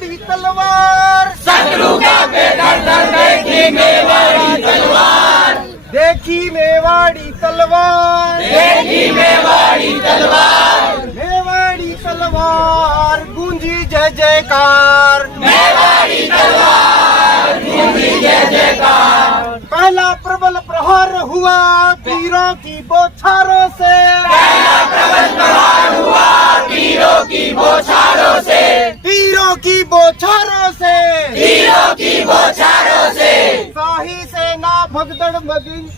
मेवाड़ी तलवार, शत्रु का बेड़ा देखी मेवाड़ी तलवार, देखी मेवाड़ी तलवार, देखी मेवाड़ी तलवार, मेवाड़ी तलवार गूंजी जय जयकार, मेवाड़ी तलवार गूंजी जय जयकार। पहला प्रबल प्रहार हुआ तीरों की बौछारों से, पहला प्रबल प्रहार हुआ तीरों की बौछारों से, तीरों की बौछारों से, तीरों की बौछारों से। शाही सेना भगदड़ मगी,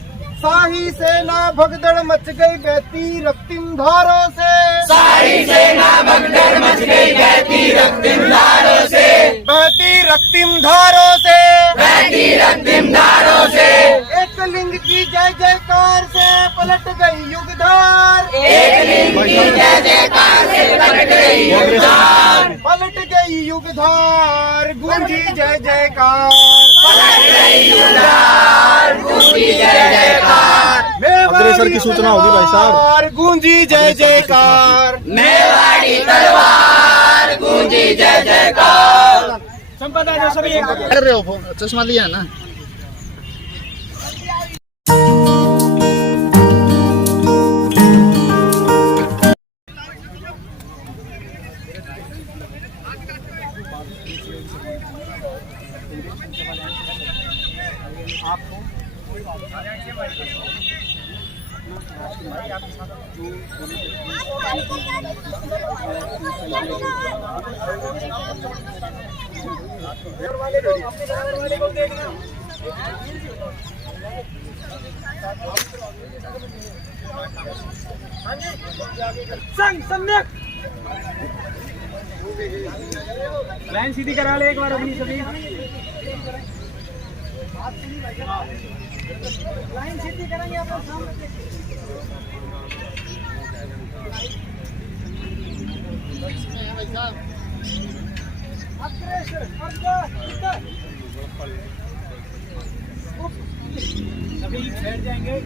शाही सेना भगदड़ मच गई बहती रक्तिम धारों से, सारी सेना भगदड़ मच गई बहती रक्तिम धारों से, बहती रक्तिम धारों से, बहती रक्तिम धारों से। एक लिंग की जय जयकार से पलट गई युगधार, एक लिंग की जय जयकार से पलट गई युगधार, पलट गई युगधार गूंजी जय जयकार, पलट गई युगधार गूंजी जय जयकार। अग्रेसर की सूचना होगी भाई साहब, गूंजी जय जयकार, मेवाड़ी तलवार गूंजी जय जयकार। कर रहे हो चश्मा लिया ना। लाइन सीधी करा ले एक बार अपनी सभी। लाइन सीधी करेंगे आप लोग सामने। सभी बैठ जाएंगे।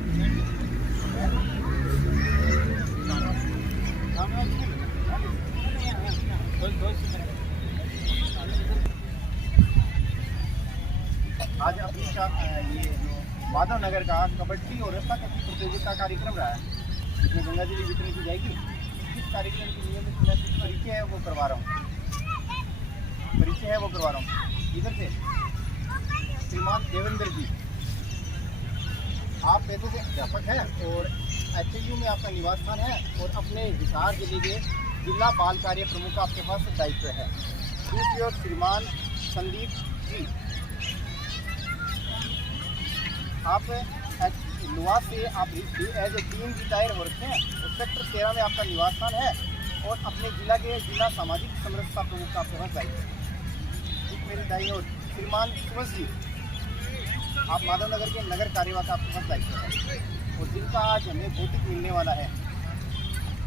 आज अपनी ये जो माधव नगर का कबड्डी और रस्सा कबड्डी प्रतियोगिता कार्यक्रम रहा है, इसमें गंगा जल वितरण की जाएगी। इस कार्यक्रम के नियमित परिचय है वो करवा रहा हूँ, परिचय है वो करवा रहा हूँ। इधर से श्रीमान देवेंद्र जी, आप पेशे से अध्यापक हैं और HLU में आपका निवास स्थान है और अपने हिसार जिले के जिला बाल कार्य प्रमुख का आपके पास दायित्व है। दूसरी ओर श्रीमान संदीप जी, आप लुआ से आप एज ए टीम रिटायर हो रखे हैं और सेक्टर 13 में आपका निवास स्थान है और अपने जिला के जिला सामाजिक समरसता प्रमुख का आपके पास दायित्व है। मेरे दाई और श्रीमान सुमस जी, आप माधव नगर के नगर कार्यवाह का आपके पास दायित्व है और जिनका आज हमें भौतिक मिलने वाला है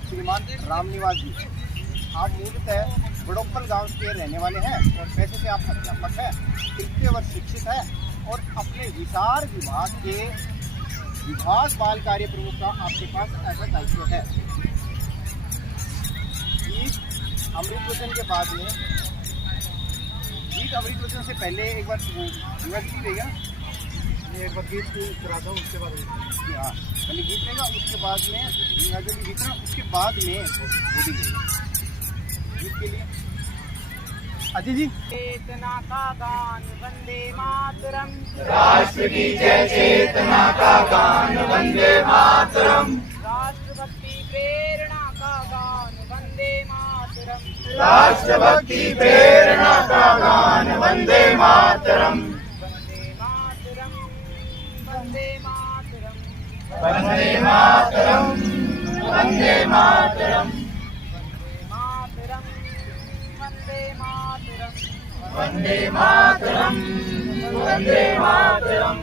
श्रीमान रामनिवास जी। आप मूलतः बड़ोपल गांव के रहने वाले हैं और पैसे से आप अध्यापक हैं, तृतीय वर्ष शिक्षित हैं और अपने विचार विभाग के विभाग बाल कार्य प्रमुख का आपके पास ऐसा दायित्व है। गीत अमृत वचन के बाद में, गीत अमृत वचन से पहले एक बार रहेगा, एक बार गीत कराता हूँ, उसके बाद हाँ पहले गीत रहेगा, उसके बाद में वितरण, उसके बाद में गीत के लिए अजय जी। चेतना का गान वंदे मातरम, राष्ट्र की जय चेतना का गान वंदे मातरम, राष्ट्रभक्ति प्रेरणा का गान वंदे मातरम, राष्ट्रभक्ति प्रेरणा का गान वंदे मातरम, वंदे मातरम, वंदे मातरम, वंदे मातरम, वंदे मातरम, वंदे मातरम,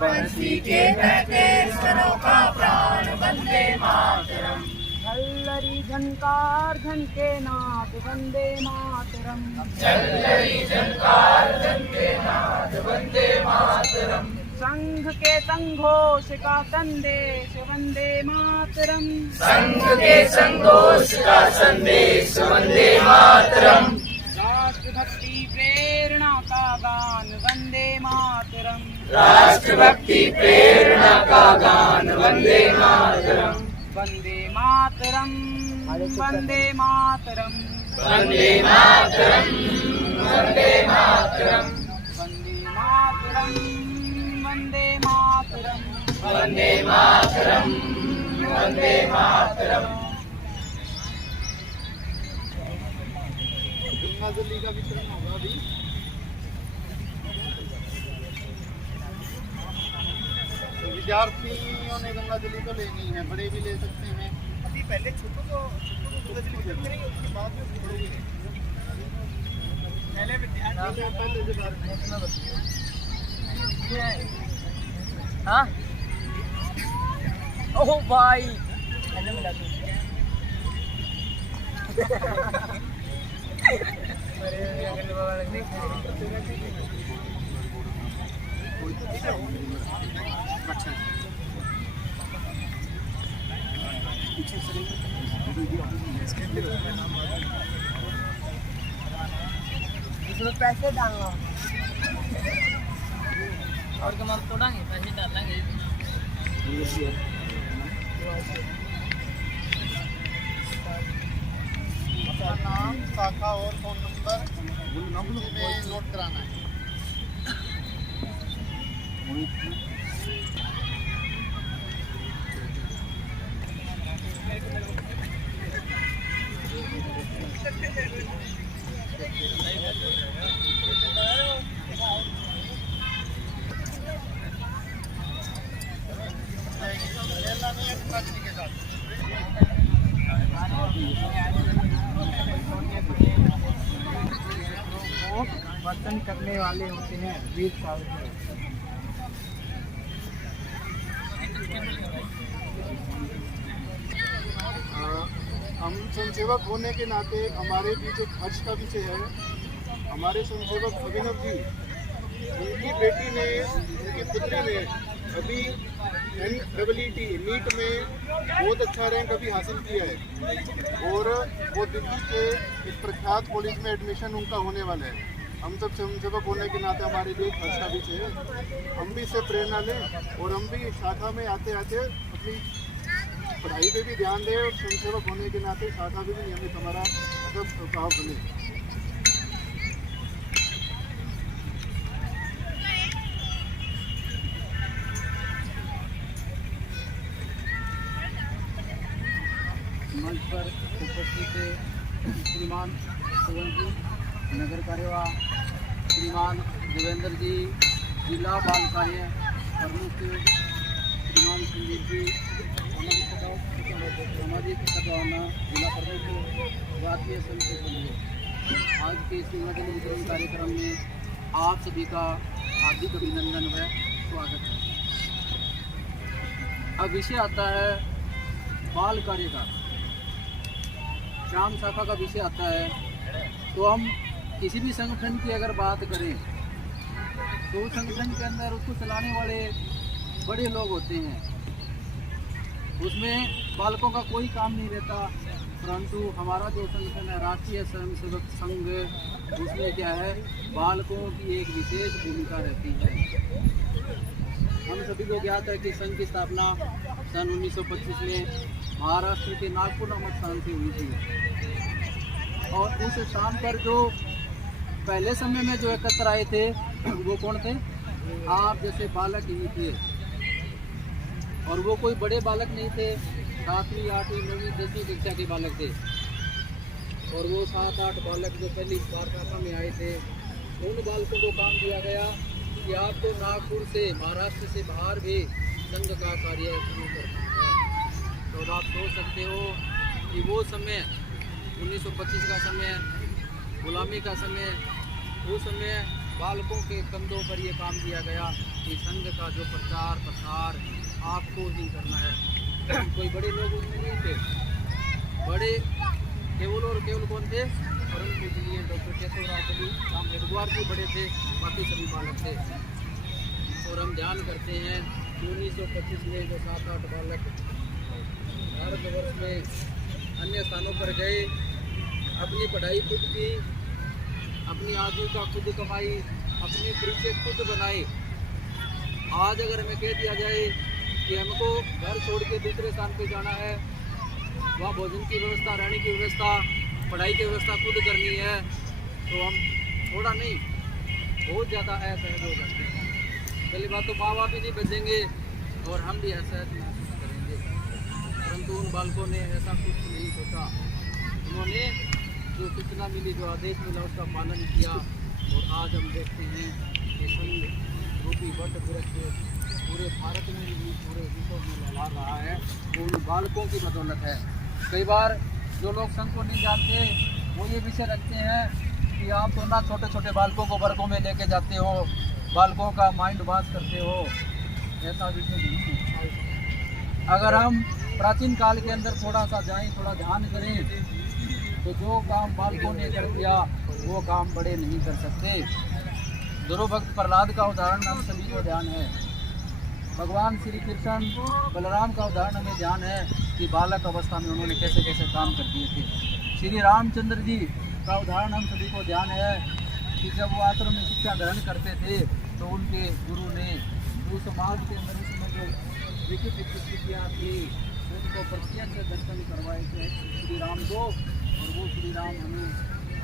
बंसी के बहते स्वरों का प्राण वंदे मातरम, झल्लरी झनकार धन के नाद वंदे मातरम, झल्लरी झनकार धन के नाद वंदे मातरम, संघ के संघोष का संदेश वंदे मातरम। संघ के संघोष का संदेश वंदे मातरम। राष्ट्रभक्ति प्रेरणा का गान वंदे मातरम। राष्ट्रभक्ति प्रेरणा का गान वंदे मातरम। वंदे मातरम वंदे मातरम वंदे मातरम वंदे मातरम वंदे मातरम वंदे वंदे मातरम मातरम वंदे मातरम। गंगाजली का वितरण होगा अभी। तो विद्यार्थियों ने गंगाजली तो लेनी है, बड़े भी ले सकते हैं। अभी पहले छोटों को गंगाजली देते रहेंगे, उसके बाद में बड़ों को देंगे। पहले विद्यार्थी पहले से हाँ ओह भाई इसमें पैसे डालना और कमाल तोड़ांगे, पैसे डालेंगे। अपना नाम, शाखा और फोन नंबर में नोट कराना है। वर्तन करने वाले होते हैं 20 साल के। हम स्वयंसेवक होने के नाते हमारे बीच एक हर्ष का विषय है। हमारे स्वयंसेवक अभिनव जी, उनकी बेटी ने, उनकी पुत्री ने अभी NEET नीट में बहुत अच्छा रैंक अभी हासिल किया है और वो दिल्ली के एक प्रख्यात कॉलेज में एडमिशन उनका होने वाला है। हम सब स्वयंसेवक होने के नाते हमारे लिए एक हर्ष का विषय है। हम भी इससे प्रेरणा लें और हम भी शाखा में आते आते अपनी पढ़ाई पे भी ध्यान दें और स्वयंसेवक होने के नाते शाखा भी नियमित हमारा सब भाव बने। मंच पर उपस्थित श्रीमान सोहन जी, नगर कार्यवाह श्रीमान देवेंद्र जी, जिला बाल कार्य प्रमुख श्रीमान संदीप जी, सामाजिक सद्भावना जिला प्रमुख भारतीय संघ के लिए आज के इस नगरीय वितरण कार्यक्रम में आप सभी का हार्दिक अभिनंदन व स्वागत है। अब विषय आता है बाल कार्य का। श्याम शाखा का विषय आता है। तो हम किसी भी संगठन की अगर बात करें तो उस संगठन के अंदर उसको चलाने वाले बड़े लोग होते हैं, उसमें बालकों का कोई काम नहीं रहता। परंतु हमारा जो संगठन है राष्ट्रीय स्वयंसेवक संघ, उसमें क्या है, बालकों की एक विशेष भूमिका रहती है। हम सभी को ज्ञात है कि संघ की स्थापना सन 1925 में महाराष्ट्र के नागपुर नामक स्थान से हुई थी और उस स्थान पर जो पहले समय में जो एकत्र आए थे वो कौन थे? आप जैसे बालक ही थे और वो कोई बड़े बालक नहीं थे, 7वीं 8वीं 9वीं 10वीं कक्षा के बालक थे। और वो 7-8 बालक जो पहली बार शाखा में आए थे, उन बालकों को काम दिया गया कि आपको नागपुर से, महाराष्ट्र से बाहर भी संघ का कार्य शुरू करना है। तो आप सोच सकते हो कि वो समय 1925 का समय, गुलामी का समय, उस समय बालकों के कंधों पर ये काम दिया गया कि संघ का जो प्रचार प्रसार आपको ही करना है। कोई बड़े लोग उसमें नहीं थे, बड़े केवल और केवल कौन थे? परम पूजनीय डॉक्टर केशवराव राम हेडगवार जी बड़े थे, बाकी सभी बालक थे। और हम ध्यान करते हैं कि 1925 में जो 7-8 बालक भारतवर्ष में अन्य स्थानों पर गए, अपनी पढ़ाई खुद की, अपनी आजीविका खुद कमाई, अपने परिचय खुद बनाए। आज अगर हमें कह दिया जाए कि हमको घर छोड़ के दूसरे स्थान पे जाना है, वहाँ भोजन की व्यवस्था, रहने की व्यवस्था, पढ़ाई की व्यवस्था खुद करनी है, तो हम थोड़ा नहीं बहुत ज़्यादा असहज हो जाते हैं। पहली बात तो माँ बाप ही नहीं बचेंगे और हम भी असहज महसूस करेंगे। परंतु उन बालकों ने ऐसा कुछ नहीं सोचा। उन्होंने जो सूचना मिली, जो आदेश मिला, उसका पालन किया। और आज हम देखते हैं कि संघ रूपी वट वृक्ष पूरे भारत में भी, पूरे विश्व में लहरा रहा है, वो उन बालकों की बदौलत है। कई बार जो लोग संघ को नहीं जानते वो ये विषय रखते हैं कि आप तो ना छोटे छोटे बालकों को वर्गों में लेके जाते हो, बालकों का माइंड वॉश करते हो। ऐसा विषय नहीं है। अगर हम प्राचीन काल के अंदर थोड़ा सा जाएं, थोड़ा ध्यान करें, तो जो काम बालकों ने कर दिया वो काम बड़े नहीं कर सकते। ध्रुव भक्त प्रहलाद का उदाहरण हम सभी को ध्यान है। भगवान श्री कृष्ण बलराम का उदाहरण हमें ध्यान है कि बालक अवस्था में उन्होंने कैसे कैसे काम कर दिए थे। श्री रामचंद्र जी का उदाहरण हम सभी को ध्यान है कि जब वो आश्रम में शिक्षा ग्रहण करते थे तो उनके गुरु ने जो समाज के अंदर उसमें जो विकसित स्थितियाँ थी उनको प्रत्यक्ष दर्शन करवाए थे श्री राम को। और वो श्री राम हमें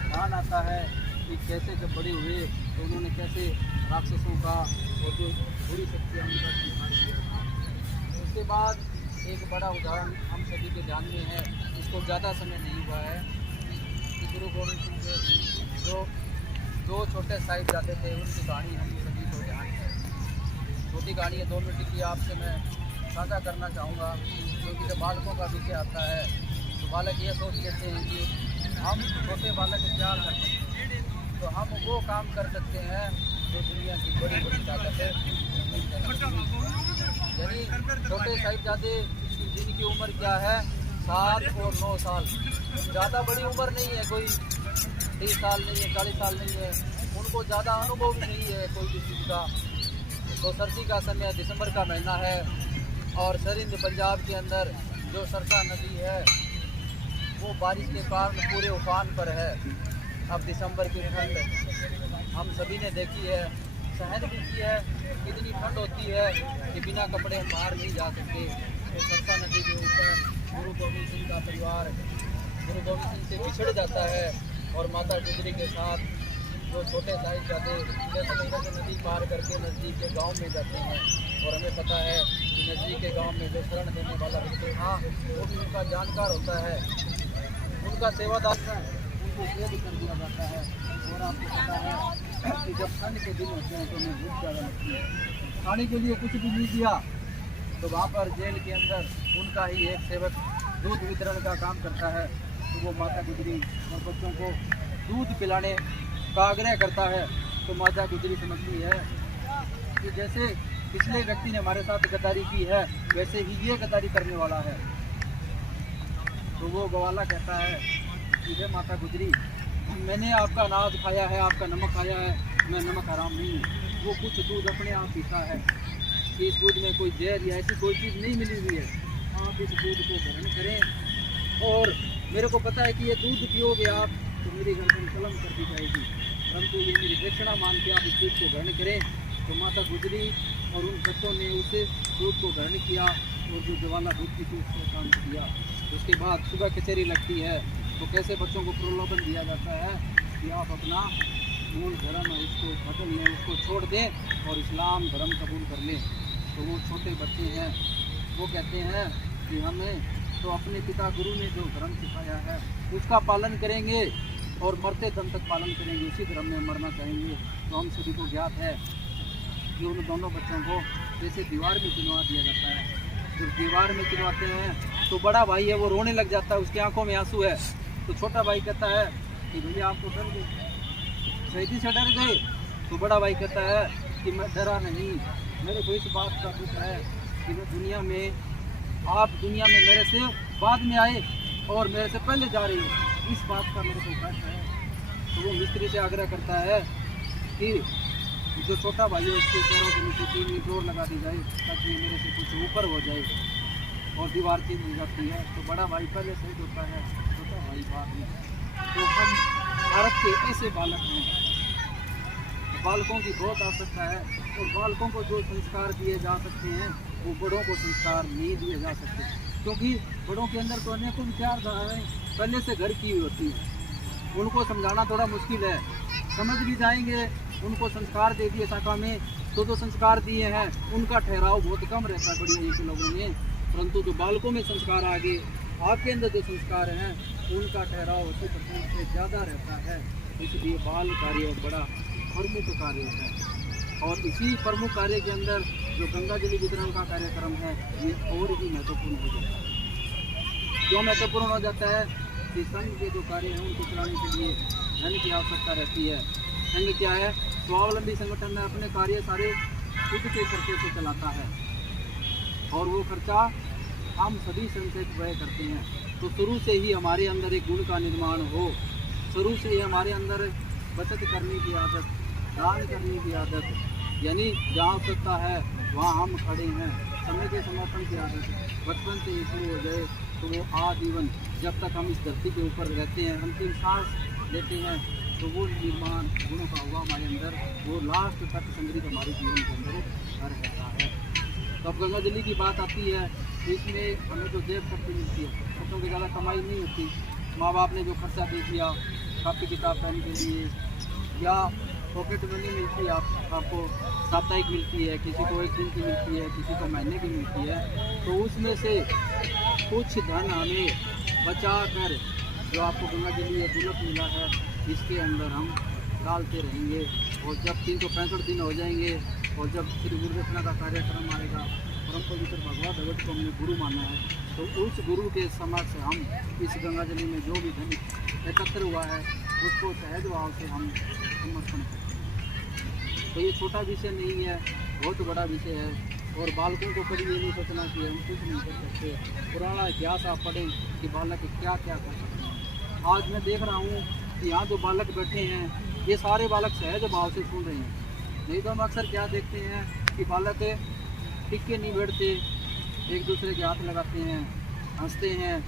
ध्यान आता है कि कैसे जब बड़े हुए तो उन्होंने कैसे राक्षसों का और जो बुरी शक्तियाँ उनका संहार किया था। उसके बाद एक बड़ा उदाहरण हम सभी के ध्यान में है, इसको ज़्यादा समय नहीं हुआ है, कि गुरु गोविंद सिंह के जो दो छोटे साहिबजादे थे उनकी कहानी हम सभी को ध्यान है। छोटी कहानी है, 2 मिनट की आपसे मैं साझा करना चाहूँगा। क्योंकि जब बालकों का विषय आता है तो बालक ये सोच लेते हैं कि हम छोटे बालक क्या कर सकते हैं, तो हम वो काम कर सकते हैं जो दुनिया की बड़ी बड़ी ताकत है। यानी छोटे साहिबजादे जिनकी उम्र क्या है 7 और 9 साल, ज़्यादा बड़ी उम्र नहीं है, कोई 30 साल नहीं है, 40 साल नहीं है, उनको ज़्यादा अनुभव भी नहीं है कोई भी चीज़ का। तो सर्दी का समय, दिसंबर का महीना है और सरिंद पंजाब के अंदर जो सरसा नदी है वो बारिश के कारण पूरे उफान पर है। अब दिसंबर की ठंड हम सभी ने देखी है, सहन भी की है, कितनी ठंड होती है कि बिना कपड़े हम बाहर नहीं जा सकते। तो सरसा नदी के ऊपर गुरु गोविंद सिंह का परिवार गुरु गोविंद सिंह से बिछड़ जाता है और माता गुजरी के साथ जो छोटे साहिबजादे जैसे नदी पार करके नज़दीक के गांव में जाते हैं। और हमें पता है कि नज़दीक के गांव में जो शरण देने वाला व्यक्ति हाँ वो भी उनका जानकार होता है, उनका सेवादार है, उनको कैद कर दिया जाता है। और आपको पता है कि जब ठंड के दिन होते हैं तो उन्हें भूख ज़्यादा लगती है, खाने के लिए कुछ भी नहीं दिया तो वहाँ पर जेल के अंदर उनका ही एक सेवक दूध वितरण का काम करता है। तो वो माता गुजरी और बच्चों को दूध पिलाने का आग्रह करता है। तो माता गुजरी समझती है कि जैसे पिछले व्यक्ति ने हमारे साथ गद्दारी की है वैसे ही ये गद्दारी करने वाला है। तो वो गवाला कहता है कि हे माता गुजरी, मैंने आपका अनाज खाया है, आपका नमक खाया है, मैं नमक हराम नहीं हूँ। वो कुछ दूध अपने आप पीता है, इस दूध में कोई जहर या ऐसी कोई चीज़ नहीं मिली हुई है। आप इस दूध को ग्रहण करें और मेरे को पता है कि ये दूध पियोगे आप तो मेरी गर्दन कलम कर दी जाएगी, परंतु ये मेरी दक्षिणा मान के आप इस दूध को ग्रहण करें। तो माता गुजरी और उन बच्चों ने उसे दूध को ग्रहण किया और जो जवाला दूध की थी उसको काम किया। उसके बाद सुबह कचहरी लगती है तो कैसे बच्चों को प्रलोभन दिया जाता है कि आप अपना मूल धर्म है उसको बदल लें, उसको छोड़ दें और इस्लाम धर्म कबूल कर लें। तो वो छोटे बच्चे हैं, वो कहते हैं कि हमें तो अपने पिता गुरु ने जो धर्म सिखाया है उसका पालन करेंगे और मरते दम तक पालन करेंगे, उसी धर्म में मरना चाहेंगे। तो हम सभी को ज्ञात है कि उन दोनों बच्चों को जैसे दीवार में चिनवा दिया जाता है। जब दीवार में चिनवाते हैं तो बड़ा भाई है वो रोने लग जाता है, उसकी आंखों में आंसू है। तो छोटा भाई कहता है कि भैया आप तो डर गए, शहीदी से डर गए। तो बड़ा भाई कहता है कि मैं डरा नहीं, मेरे को इस बात का दुख है कि मैं आप दुनिया में मेरे से बाद में आए और मेरे से पहले जा रही हूँ, इस बात का मेरे को कष्ट है। तो वो मिस्त्री से आग्रह करता है कि जो छोटा भाई है उसके पैरों के नीचे 3 ईंट और लगा दी जाए ताकि ये मेरे से कुछ ऊपर हो जाए और दीवार चेंज हो जाती है। तो बड़ा भाई पहले शहीद होता है, छोटा भाई बाद में। तो हम भारत के ऐसे बालक हैं, बालकों की बहुत आवश्यकता है और बालकों को जो संस्कार दिए जा सकते हैं वो बड़ों को संस्कार नहीं दिए जा सकते, क्योंकि बड़ों के अंदर तो अनेकों विचारधाराएं पहले से घर की हुई होती है। उनको समझाना थोड़ा मुश्किल है, समझ भी जाएंगे। उनको संस्कार दे दिए शाखा में तो जो संस्कार दिए हैं उनका ठहराव बहुत कम रहता है बड़ी के लोगों में, परंतु जो बालकों में संस्कार आगे आपके अंदर जो संस्कार हैं उनका ठहराव 80% से ज़्यादा रहता है। इसलिए बाल कार्य बड़ा प्रमुख कार्य है और इसी प्रमुख कार्य के अंदर जो गंगा जल वितरण का कार्यक्रम है ये और भी महत्वपूर्ण हो जाता है। क्यों महत्वपूर्ण हो जाता है कि संघ के जो कार्य हैं उनको चलाने के लिए धन की आवश्यकता रहती है। संघ क्या है? स्वावलंबी संगठन है, अपने कार्य सारे खुद के खर्चे से चलाता है और वो खर्चा हम सभी संघ से व्यय करते हैं। तो शुरू से ही हमारे अंदर एक गुण का निर्माण हो, शुरू से ही हमारे अंदर बचत करने की आदत, दान करने की आदत, यानी जहाँ आवश्यकता है वहाँ हम खड़े हैं, समय के समर्पण की आदत बचपन से ही शुरू हो जाए तो वो आजीवन जब तक हम इस धरती के ऊपर रहते हैं, अंतिम सांस लेते हैं, तो वो निर्माण गुणों का हुआ हमारे अंदर वो लास्ट तक संग्रहित हमारे जीवन के अंदर रहता है। तो अब गंगा जली की बात आती है तो इसमें हमें जो देव शक्ति मिलती है, बच्चों की ज़्यादा कमाई नहीं होती, माँ बाप ने जो खर्चा दे दिया कापी किताब पेन के लिए या पॉकेट मनी मिलती है, आपको साप्ताहिक मिलती है, किसी को एक दिन की मिलती है, किसी को महीने की मिलती है, तो उसमें से कुछ धन हमें बचा कर जो आपको गंगा जली या गुलक मिला है इसके अंदर हम डालते रहेंगे। और जब 365 दिन हो जाएंगे और जब श्री गुरुदक्षिणा का कार्यक्रम आएगा, परम पवित्र भगवान भगवत को हमने गुरु माना है, तो उस गुरु के समक्ष हम इस गंगा जली में जो भी धन एकत्र हुआ है उसको सहज भाव से हम समर्पण करते हैं। तो ये छोटा विषय नहीं है, बहुत बड़ा विषय है और बालकों को कभी ये नहीं सोचना कि हम कुछ नहीं कर सकते। पुराना इतिहास आप पढ़ें कि बालक क्या क्या कर सकते हैं। आज मैं देख रहा हूँ कि यहाँ जो बालक बैठे हैं ये सारे बालक सहज भाव से सुन रहे हैं, नहीं तो हम अक्सर क्या देखते हैं कि बालक टिक के नहीं बैठते, एक दूसरे के हाथ लगाते हैं, हंसते हैं,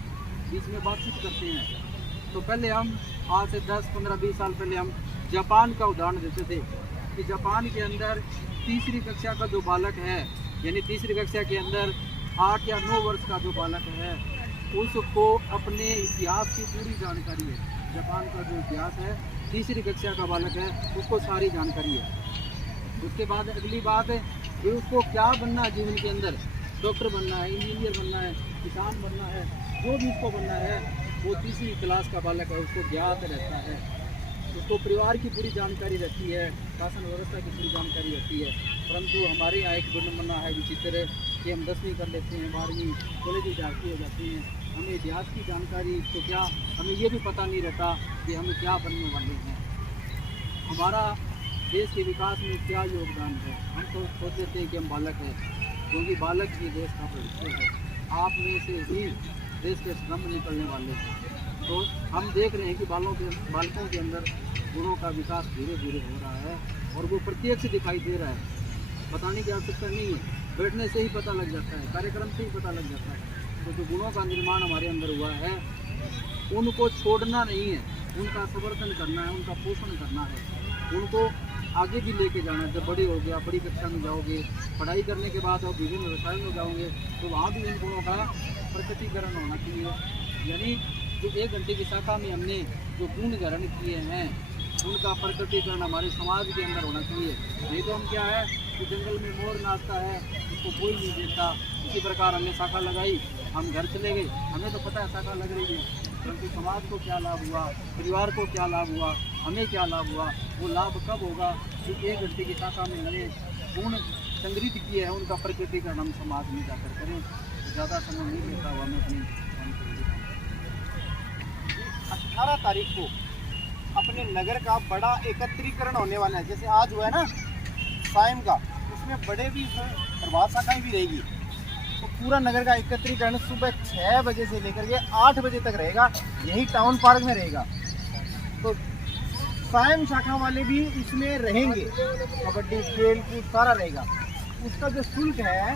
बीच में बातचीत करते हैं। तो पहले हम आज से 10, 15, 20 साल पहले हम जापान का उदाहरण देते थे कि जापान के अंदर तीसरी कक्षा का जो बालक है, यानी तीसरी कक्षा के अंदर 8 या 9 वर्ष का जो बालक है उसको अपने इतिहास की पूरी जानकारी है। जापान का जो इतिहास है तीसरी कक्षा का बालक है उसको सारी जानकारी है। उसके बाद अगली बात है कि उसको क्या बनना है जीवन के अंदर, डॉक्टर बनना है, इंजीनियर बनना है, किसान बनना है, जो भी उसको बनना है वो तीसरी क्लास का बालक है उसको ज्ञात रहता है। उसको परिवार की पूरी जानकारी रहती है, शासन व्यवस्था की पूरी जानकारी रहती है। परंतु हमारे यहाँ एक विडम्बना है विचित्र कि हम 10वीं कर लेते हैं, 12वीं कॉलेज जाती हो जाती हैं, हमें इतिहास की जानकारी तो क्या, हमें ये भी पता नहीं रहता कि हमें क्या बनने वाले हैं, हमारा देश के विकास में क्या योगदान है। हम तो सोच लेते हैं कि हम बालक हैं, क्योंकि बालक ही देश का भविष्य है, आप में से ही देश के स्तंभ निकलने वाले हैं। तो हम देख रहे हैं कि बालकों के अंदर गुणों का विकास धीरे धीरे हो रहा है और वो प्रत्यक्ष दिखाई दे रहा है, बताने की आवश्यकता नहीं है, बैठने से ही पता लग जाता है, कार्यक्रम से ही पता लग जाता है। तो जो गुणों का निर्माण हमारे अंदर हुआ है उनको छोड़ना नहीं है, उनका संवर्धन करना है, उनका पोषण करना है, उनको आगे भी लेके जाना है। जब बड़े हो गया, बड़ी कक्षा में जाओगे, पढ़ाई करने के बाद आप विभिन्न व्यवसायों में जाओगे तो वहाँ भी इन गुणों का प्रकटीकरण होना चाहिए। यानी जो 1 घंटे की शाखा में हमने जो गुण ग्रहण किए हैं उनका प्रकटीकरण हमारे समाज के अंदर होना चाहिए। नहीं तो हम क्या है कि जंगल में मोर नाचता है उसको कोई नहीं देता, इसी प्रकार हमने शाखा लगाई, हम घर चले गए, हमें तो पता है शाखा लग रही है, परंतु समाज को क्या लाभ हुआ, परिवार को क्या लाभ हुआ, हमें क्या लाभ हुआ, वो लाभ कब होगा कि 1 घंटे की शाखा में हमने गुण संग्रहित किए हैं, उनका प्रकटीकरण हम समाज में जाकर करें। तो ज़्यादा समय नहीं लेता हुआ मैं अपनी 18 तारीख को अपने नगर का बड़ा एकत्रीकरण होने वाला है। जैसे आज हुआ है ना सायं का, उसमें बड़े भी प्रभात शाखाएं भी रहेगी। तो पूरा नगर का एकत्रीकरण सुबह 6 बजे से लेकर के 8 बजे तक रहेगा, यही टाउन पार्क में रहेगा। तो सायं शाखा वाले भी इसमें रहेंगे, कबड्डी खेल कूद सारा रहेगा। उसका जो शुल्क है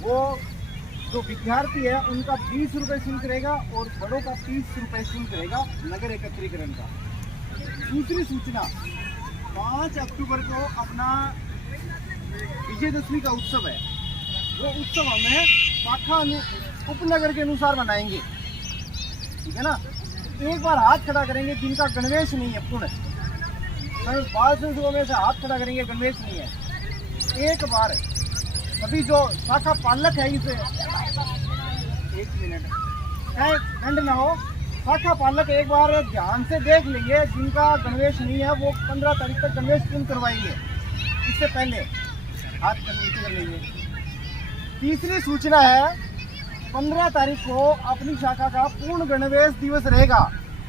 वो जो विद्यार्थी है उनका 20 रुपये शुल्क रहेगा और बड़ों का 30 रुपये शुल्क रहेगा नगर एकत्रीकरण का। दूसरी सूचना, 5 अक्टूबर को अपना विजयदशमी का उत्सव है। वो उत्सव हमें शाखा उपनगर के अनुसार मनाएंगे, ठीक है ना। एक बार हाथ खड़ा करेंगे जिनका गणवेश नहीं है, पूर्ण में से हाथ खड़ा करेंगे, गणवेश नहीं है। एक बार सभी जो शाखा पालक है, इसे 1 मिनट चाहे दंड ना हो, शाखा पालक एक बार ध्यान से देख लेंगे जिनका गणवेश नहीं है वो 15 तारीख तक गणवेश पूर्ण करवाएंगे, इससे पहले हाथ नीचे कर लेंगे। तीसरी सूचना है, 15 तारीख को अपनी शाखा का पूर्ण गणवेश दिवस रहेगा।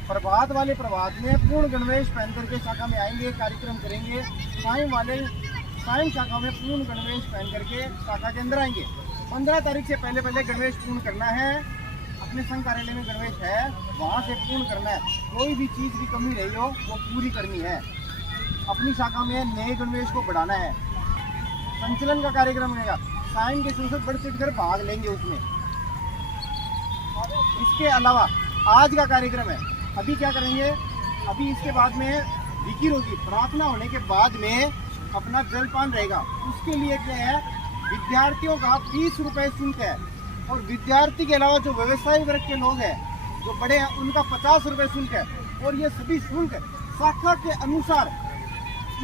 प्रभात वाले प्रभात में पूर्ण गणवेश पहन करके शाखा में आएंगे, कार्यक्रम करेंगे। सायं वाले सायं शाखा में पूर्ण गणवेश पहन करके शाखा के अंदर आएंगे। 15 तारीख से पहले गणवेश पूर्ण करना है। अपने संघ कार्यालय में गणवेश है, वहाँ से पूर्ण करना है। कोई भी चीज़ की कमी रही हो वो पूरी करनी है। अपनी शाखा में नए गणवेश को बढ़ाना है। संचलन का कार्यक्रम रहेगा, सायं के संसद बढ़ चढ़ कर भाग लेंगे उसमें। इसके अलावा आज का कार्यक्रम है, अभी क्या करेंगे, अभी इसके बाद में विकिर होगी, प्रार्थना होने के बाद में अपना जलपान रहेगा। उसके लिए क्या है, विद्यार्थियों का 20 रुपये शुल्क है और विद्यार्थी के अलावा जो व्यवसायी वर्ग के लोग हैं, जो बड़े हैं, उनका 50 रुपये शुल्क है। और ये सभी शुल्क शाखा के अनुसार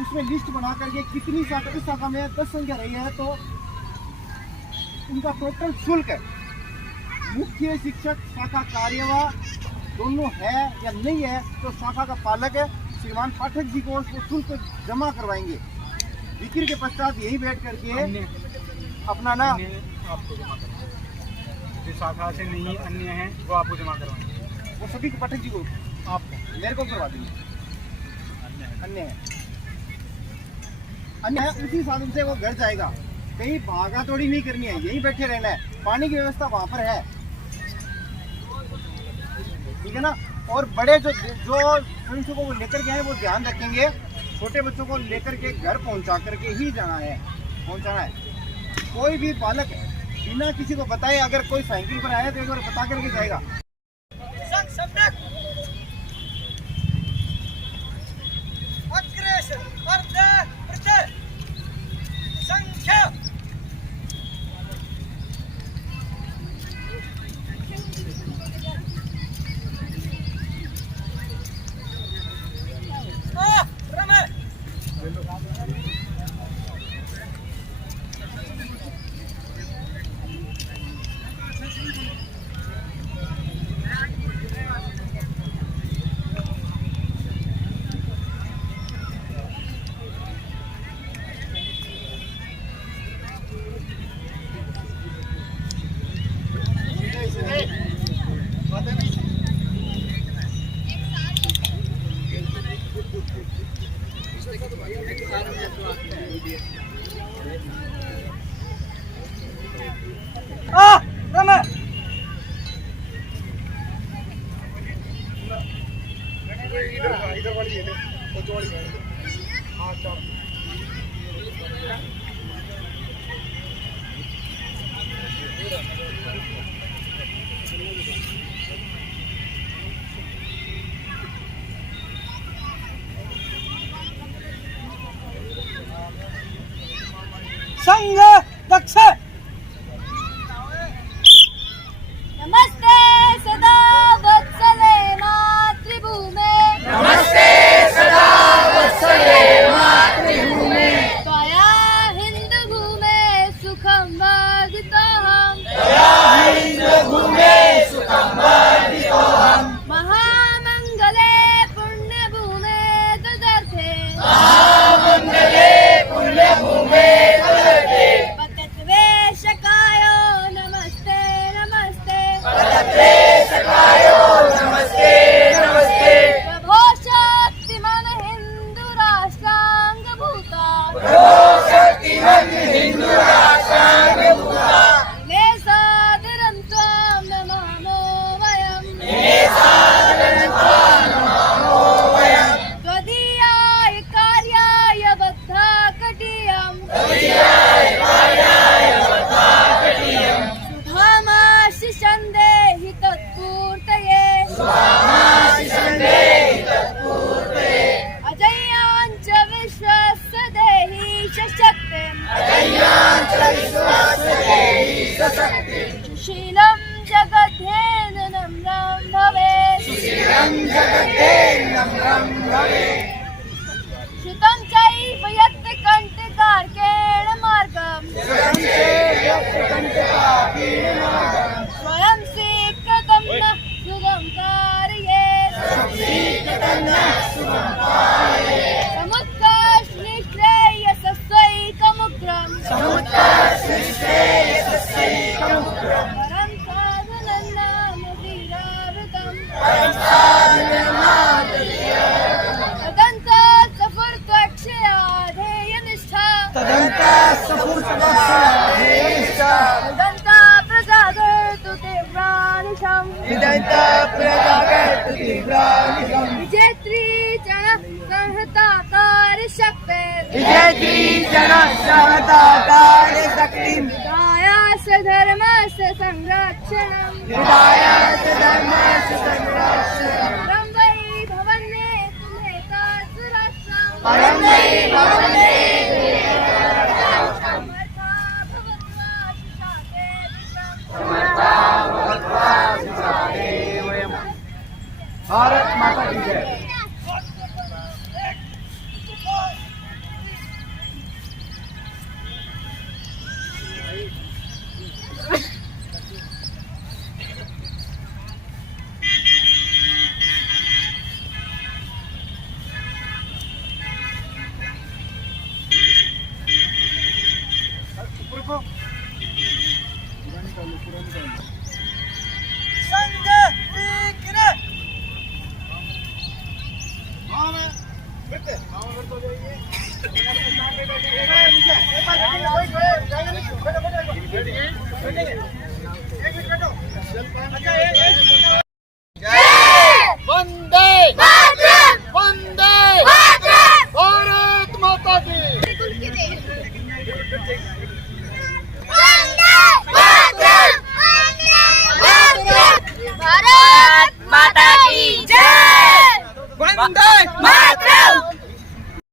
उसमें लिस्ट बना करके कितनी शाखा, इस शाखा में 10 संख्या रही है तो उनका टोटल शुल्क है। मुख्य शिक्षक शाखा कार्यवाह दोनों है या नहीं है तो शाखा का पालक है श्रीमान पाठक जी को शुल्क जमा करवाएंगे। विक्री के पश्चात यही बैठ करके अपना ना आपको जमा करवाएंगे। जो शाखा से नहीं अन्य हैं वो आपको जमा करवाएंगे। वो सभी पाठक जी को, आपको मेरे को करवा देंगे। अन्य है उसी साधन से वो घर जाएगा, कहीं भागा तोड़ी नहीं करनी है, यहीं बैठे रहना है। पानी की व्यवस्था वहाँ पर है, ठीक है ना। और बड़े जो स्वयंसेवकों को लेकर के हैं वो ध्यान रखेंगे, छोटे बच्चों को लेकर के घर पहुँचा करके ही पहुँचाना है। कोई भी बालक बिना किसी को बताए अगर कोई साइकिल पर आया तो एक बार बता करके जाएगा। इधर वाली है, हाँ चार। संघ दक्ष। नमस्ते सदा वत्सले मातृभूमे, नमस्ते सदा वत्सले मातृभूमे, त्वया हिन्दभूमे सुखं वर्धितोऽहम्, त्वया हिन्दभूमे सुखं वर्धितोऽहम्, महामङ्गले पुण्यभूमे तदर्थे, महामङ्गले पुण्यभूमे तदर्थे, विजयी जनसहता कार्यशक्तिं विधायास धर्मस्य संरक्षणम् विधायास धर्मस्य संरक्षणं परं वै भवन्ने तुम्हेता सुराष्ट्रम् परं वै भवन्ते समर्था भवत्वा सुशाते विश्वम् भारत माता की जय। बैठेंगे